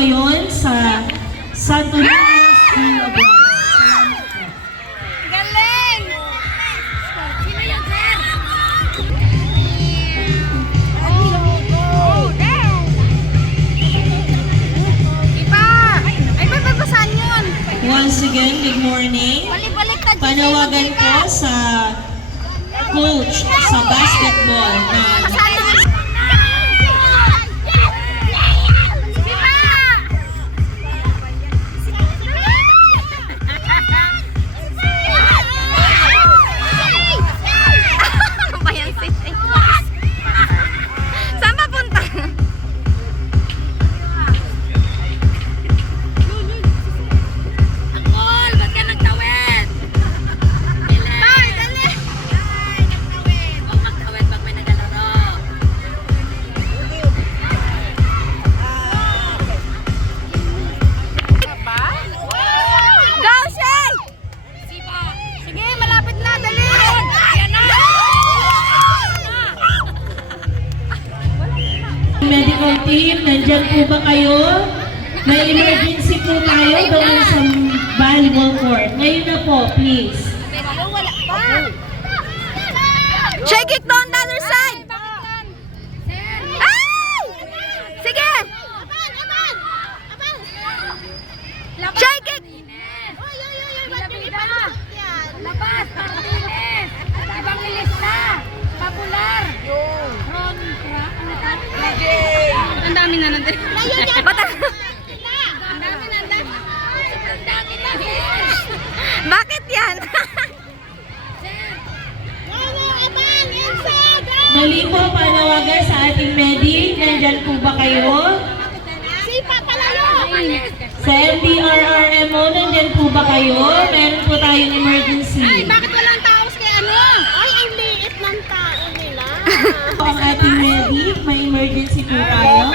ngayon sa Santo Niño School of Rock. Salamat po. Galing! Sino yun, sir? Oh, damn! Iba! Ay, babasahan yun! Once again, good morning. Balik-baliktad. Panawagan po sa coach sa basketball na saan papunta? Angkol, ba't ka nagtawid? Bay, dali! Huwag magtawid pag may nagalaro. Go, Shay! Sige, malapit na, dali! Ayan na! medical team, nandyan po ba kayo? May emergency po tayo doon sa volleyball court. Ngayon na po, please. Wala pa! Shake it down the other side! Ay! Sige! Shake it! Labas! Pangilis! Ibang ilis na! Popular! Ang dami na nandun. Bata! Ang dami na nandun. Ang dami na nandun. Bakit yan? Mali po panawagan sa ating medic. Nandyan po ba kayo? Sa MDRRMO, nandyan po ba kayo? Meron po tayong emergency. Ay, bakit walang taos kay ano? Ay, ang liit ng tao nila. Ang ating medic, may emergency po tayo.